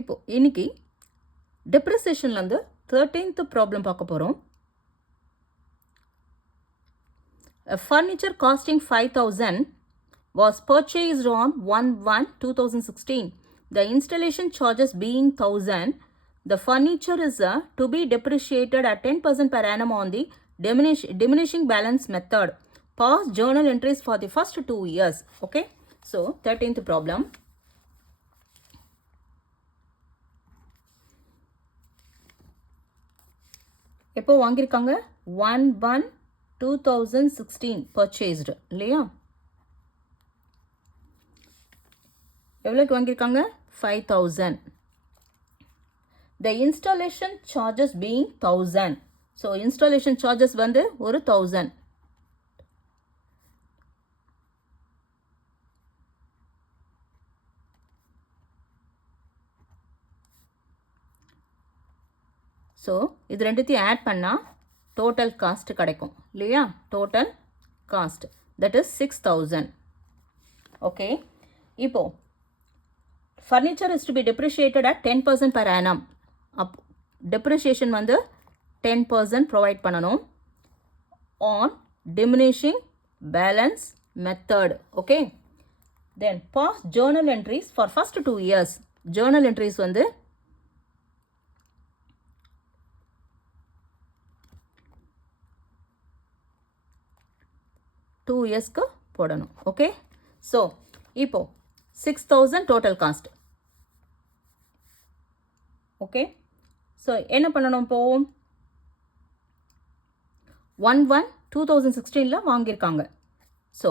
இப்போ இன்னைக்கு டெப்ரிசியேஷன்லேருந்து 13th ப்ராப்ளம் பார்க்க போகிறோம். A furniture costing 5,000 was purchased on 1/1/2016. The installation charges being 1,000. The furniture is to be depreciated at 10% per annum on the diminishing balance method. Pause journal entries for the first 2 years. Okay, so 13th problem. எப்போ வாங்கியிருக்காங்க? 1/1/2016 purchased இல்லையா? எவ்வளோக்கு வாங்கியிருக்காங்க? 5,000. The installation charges being 1,000. So installation charges வந்து ஒரு 1,000. ஸோ இது ரெண்டுத்தையும் ஆட் பண்ணால் டோட்டல் காஸ்ட் கிடைக்கும் இல்லையா? Total cost that is 6,000. Okay, இப்போ furniture is to be depreciated at 10% per annum. Up depreciation வந்து 10% ப்ரொவைட் பண்ணணும் on diminishing balance method. Okay, then pass journal entries for first 2 years. Journal entries வந்து two இயர்ஸ்க்கு போடணும். Okay, so இப்போ 6,000 total cost. Okay, so என்ன பண்ணணும்? இப்போ 1/1/2016 வாங்கியிருக்காங்க. ஸோ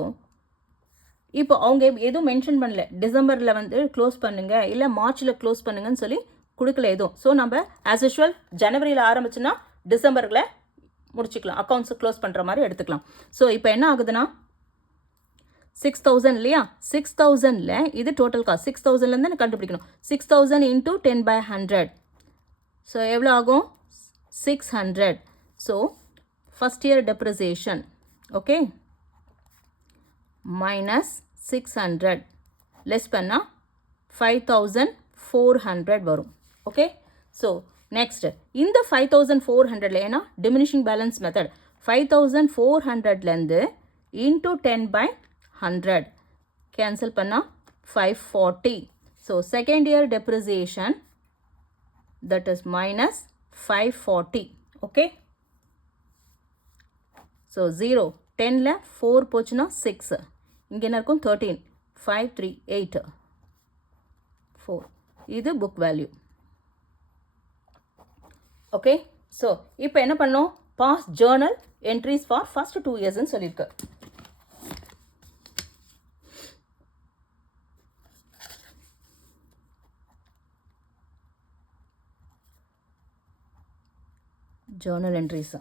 இப்போ அவங்க எதுவும் மென்ஷன் பண்ணல, டிசம்பரில் வந்து க்ளோஸ் பண்ணுங்க இல்லை மார்ச்சில் க்ளோஸ் பண்ணுங்கன்னு சொல்லி கொடுக்கல எதுவும். ஸோ நம்ம ஆஸ் யூஷுவல் ஜனவரியில் ஆரம்பிச்சுன்னா டிசம்பரில் முடிச்சுக்கலாம், அக்கௌண்ட்ஸை க்ளோஸ் பண்ணுற மாதிரி எடுத்துக்கலாம். ஸோ இப்போ என்ன ஆகுதுன்னா 6,000 இல்லையா? 6,000ல் இது டோட்டல் காஸ்ட். 6,000லேருந்து கண்டுபிடிக்கணும். 6,000 × 10/100. ஸோ எவ்வளோ ஆகும்? 600. So first year depreciation okay minus 600 less பண்ணால் 5,400 வரும். ஓகே, ஸோ நெக்ஸ்ட் இந்த 5,400ல ஏன்னா டிமினிஷிங் பேலன்ஸ் மெத்தட் 5,400லேருந்து இன்டூ 10/100 கேன்சல் பண்ணால் 540. So second year depreciation that is minus 540. Okay, so 0 10ல் 4 போச்சுன்னா 6, இங்கே என்ன இருக்கும்? 13 5 3 8 4. இது புக் வேல்யூ. ஓகே, ஸோ இப்போ என்ன பண்ணோம்? Pass journal entries for first 2 இயர்ஸ்ன்னு சொல்லியிருக்கு. Journal entries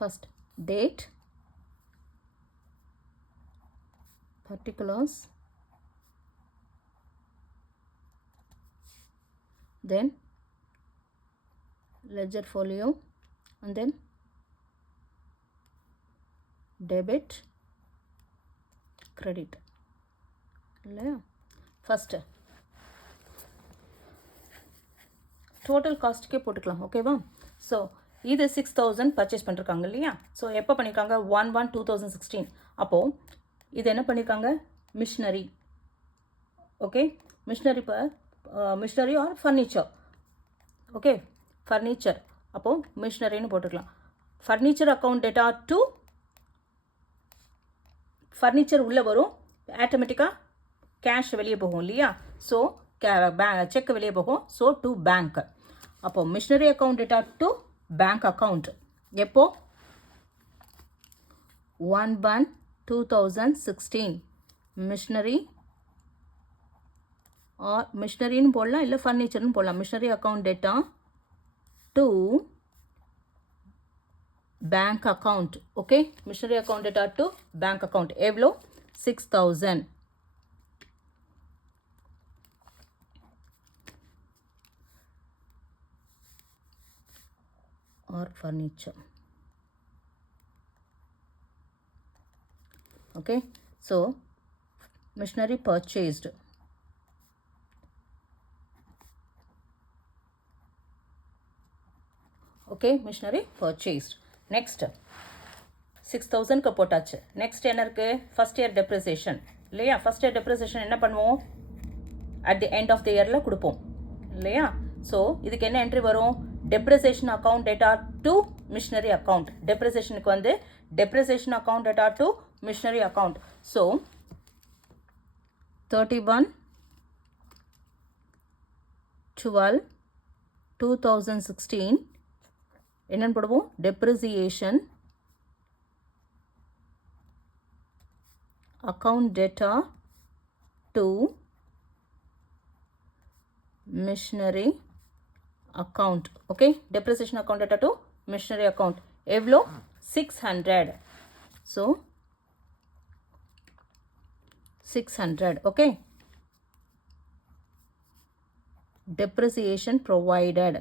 first date, particulars, then ledger folio, and then debit, credit. இல்லையா? ஃபஸ்ட்டு டோட்டல் காஸ்ட்டுக்கே போட்டுக்கலாம். ஓகேவா? ஸோ இது 6,000 பர்ச்சேஸ் பண்ணிருக்காங்க இல்லையா? ஸோ எப்போ பண்ணியிருக்காங்க? 1/1/2016. அப்போது இது என்ன பண்ணியிருக்காங்க? Machinery. Okay, machinery machinery or furniture. Okay, furniture. அப்போது மிஷினரின்னு போட்டுக்கலாம். Furniture account data to furniture உள்ளே வரும், ஆட்டோமேட்டிக்காக கேஷ் வெளியே போகும் இல்லையா? ஸோ செக் வெளியே போகும். So to bank. அப்போது machinery account data to bank account. எப்போ 1/1/2016 மிஷினரி ஆர் மிஷினரின்னு போடலாம், இல்லை ஃபர்னிச்சர்னு போடலாம். Machinery account data to bank account. Okay, machinery account data to bank account எவ்வளோ 6000. Or furniture. Okay, so machinery purchased. Okay, machinery purchased. Next 6000 க்கு போட்டாச்சு. Next என்ன இருக்கு? ஃபர்ஸ்ட் இயர் டெப்ரிசியேஷன் இல்லையா? ஃபர்ஸ்ட் இயர் டெப்ரிசியேஷன் என்ன பண்ணுவோம்? At the end of the இயரில் கொடுப்போம் இல்லையா? ஸோ இதுக்கு என்ன என்ட்ரி வரும்? Depreciation account data to machinery account. டெப்ரிசியேஷனுக்கு வந்து depreciation account data to machinery account. So 31/12/2016 என்னன்னு போடுவோம்? depreciation account data to machinery account. Okay, depreciation account data to machinery account எவ்வளோ? 600. So 600. Okay, depreciation provided.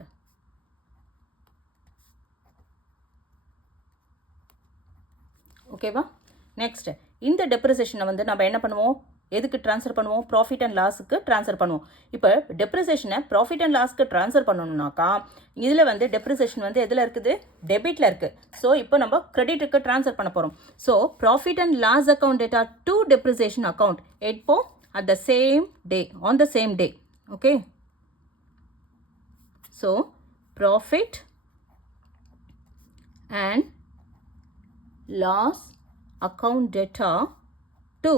ஓகேவா? நெக்ஸ்ட் இந்த டெப்ரிசியேஷனை வந்து நம்ம என்ன பண்ணுவோம்? எதுக்கு ட்ரான்ஸ்ஃபர் பண்ணுவோம்? ப்ராஃபிட் அண்ட் லாஸுக்கு ட்ரான்ஸ்ஃபர் பண்ணுவோம். இப்போ டெப்ரிசியேஷனை ப்ராஃபிட் அண்ட் லாஸ்க்கு ட்ரான்ஸ்ஃபர் பண்ணணும்னாக்கா இதில் வந்து டெப்ரிசியேஷன் வந்து எதில் இருக்குது? டெபிட்டில் இருக்குது. ஸோ இப்போ நம்ம கிரெடிட்டுக்கு ட்ரான்ஸ்ஃபர் பண்ண போகிறோம். So profit and loss account data to depreciation account எப்போ? At the same day, on the same day. Okay, so profit and loss account data to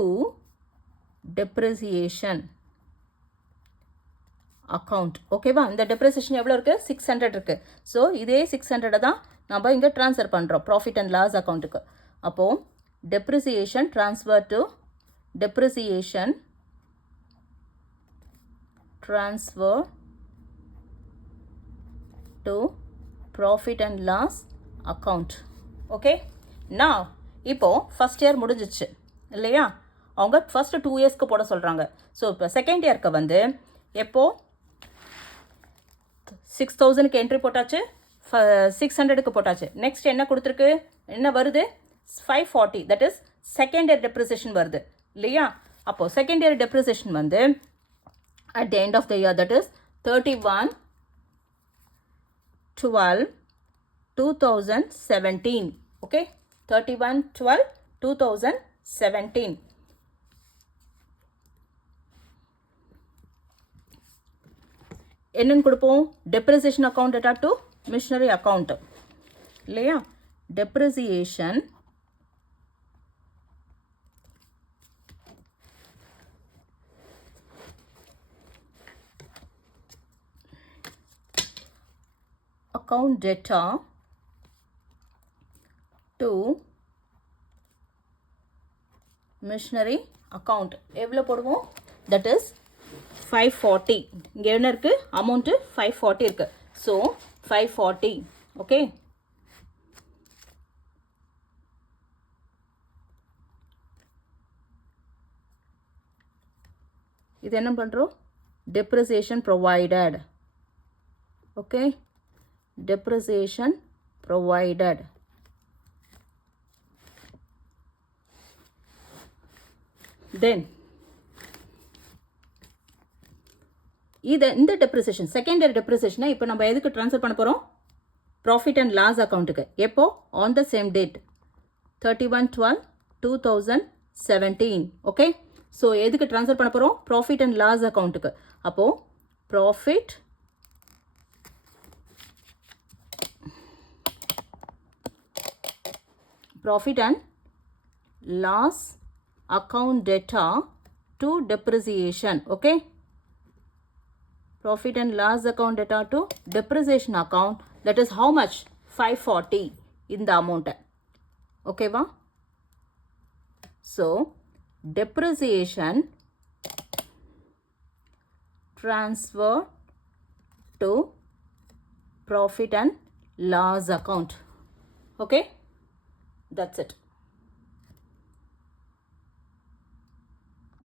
depreciation account. ஓகேவா? இந்த depreciation எவ்வளோ இருக்குது? 600 இருக்குது. ஸோ இதே 600 தான் நம்ம இங்கே ட்ரான்ஸ்ஃபர் பண்ணுறோம் ப்ராஃபிட் அண்ட் லாஸ் அக்கௌண்ட்டுக்கு. அப்போது depreciation transfer to depreciation transfer to profit and loss account. Okay, நான் இப்போது ஃபஸ்ட் இயர் முடிஞ்சிச்சு இல்லையா? அவங்க ஃபஸ்ட்டு 2 இயர்ஸ்க்கு போட சொல்கிறாங்க. ஸோ இப்போ செகண்ட் இயர்க்கு வந்து எப்போது 6000க்கு என்ட்ரி போட்டாச்சு, 600க்கு போட்டாச்சு. நெக்ஸ்ட் என்ன கொடுத்துருக்கு? என்ன வருது? 540. That is second year depreciation வருது இல்லையா? அப்போது செகண்ட் இயர் டெப்ரிசியேஷன் வந்து at the end of the year, that is 31/12/2017. Okay, 31/12/2017. என்னன்னு கொடுப்போம்? Depreciation account data to machinery account இல்லையா? Depreciation account data to machinery account எவ்வளோ போடுவோம்? that is 540. இங்கே என்ன இருக்குது? அமௌண்ட்டு 540 இருக்குது. ஸோ 540. ஓகே, இது என்ன பண்ணுறோம்? depreciation provided. Okay, depreciation provided. தென் இந்த டெப்ரிசியேஷன் செகண்ட் இயர் டெப்ரிசியேஷனை இப்போ நம்ம எதுக்கு ட்ரான்ஸ்ஃபர் பண்ண போகிறோம்? ப்ராஃபிட் அண்ட் லாஸ் அக்கௌண்ட்டுக்கு. எப்போ? On the same date 31/12/2017. Okay, so எதுக்கு ட்ரான்ஸ்ஃபர் பண்ண போகிறோம்? ப்ராஃபிட் அண்ட் லாஸ் அக்கௌண்ட்டுக்கு. அப்போது profit and loss account data to depreciation. Okay, profit and loss account data to depreciation account, that is how much? 540 இந்த அமௌண்ட்டை. ஓகேவா? So depreciation transfer to profit and loss account. Okay, that's it.